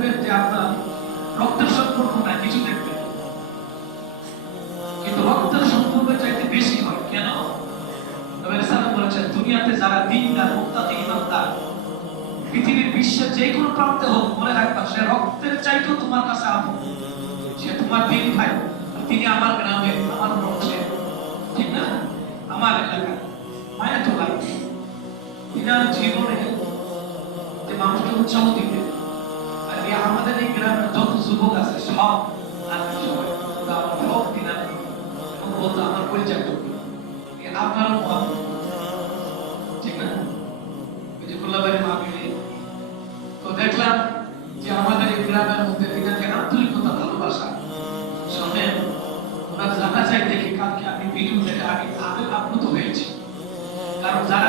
দেখবেন যে আপনার রক্তের সম্পর্ক না কিছু দেখবেন, কিন্তু রক্তের সম্পর্কের চাইতে বেশি হয়। কেন? নবী সাল্লাল্লাহু বলেছেন, দুনিয়াতে যারা দিনদার, মুত্তাকি, ইমানদার, পৃথিবীর বিশ্বের যে কোনো প্রান্তে হোক, মনে রাখবা সে রক্তের চাইতেও তোমার কাছে আপন। সে তোমার দিন ভাই, তিনি আমার গ্রামে, আমার বংশে, ঠিক না, আমার এলাকায় মায়ের তো লাগে। তিনার জীবনে যে মানুষকে উৎসাহ দিবে, আর আমাদের এই গ্রামের যত যুবক আছে সব সব তিনার বলতো আমার পরিচয় করবে, আপনারও মত, ঠিক না? ওই যে গোল্লাবাড়ি মাহফিলে তো দেখলাম যে আমাদের এই গ্রামের মধ্যে তিনাকে আন্তরিকতা, ভালোবাসা শোনেন। ওনার জানা যায় দেখে কালকে আমি ভিডিও দেখে আগে আপ্লুত হয়েছি, কারণ যারা